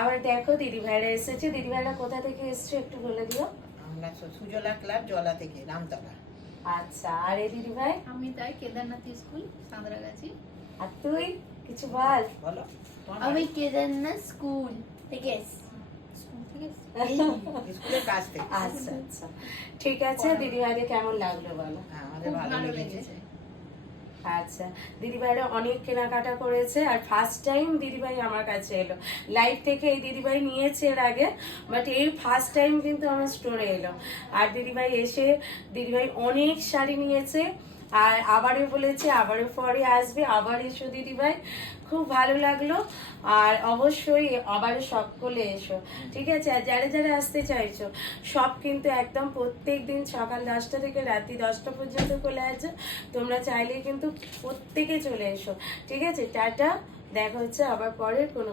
আবার দেখো দিদি ভাইরা এসেছে। দিদি ভাইরা কোথা থেকে এসছে একটু বলে দিও। আমরা সুজলা ক্লাব জলা থেকে, রামতলা। আচ্ছা, আর এই দিদি ভাই? আমি তাই কেদারনাথ স্কুল সাঁতরাগাছি। আর তুই কিছু বল। বলো। আমি কেদারনাথ স্কুল থেকে স্কুল থেকে স্কুলের কাছ থেকে। আচ্ছা আচ্ছা, ঠিক আছে। দিদি ভাইদের কেমন লাগলো বলো। হ্যাঁ, আমাদের খুব ভালো ভালো লেগেছে। লেগেছে। আচ্ছা, দিদিভাইরা অনেক কেনাকাটা করেছে আর ফার্স্ট টাইম দিদিভাই আমার কাছে এলো। লাইভ থেকে এই দিদিভাই নিয়েছে এর আগে, বাট এই ফার্স্ট টাইম কিন্তু আমার স্টোরে এলো। আর দিদিভাই এসে দিদিভাই অনেক শাড়ি নিয়েছে আর আবারও বলেছে আবারও পরে আসবে, আবার এসো দিদিভাই। খুব ভালো লাগলো। আর অবশ্যই আবারও সকলে এসো, ঠিক আছে? আর যারা যারা আসতে চাইছো সব কিন্তু একদম প্রত্যেক দিন সকাল 10টা থেকে রাত্রি 10টা পর্যন্ত খোলা আছে। তোমরা চাইলে কিন্তু প্রত্যেকে চলে এসো, ঠিক আছে? টাটা, দেখা হচ্ছে আবার পরের কোনো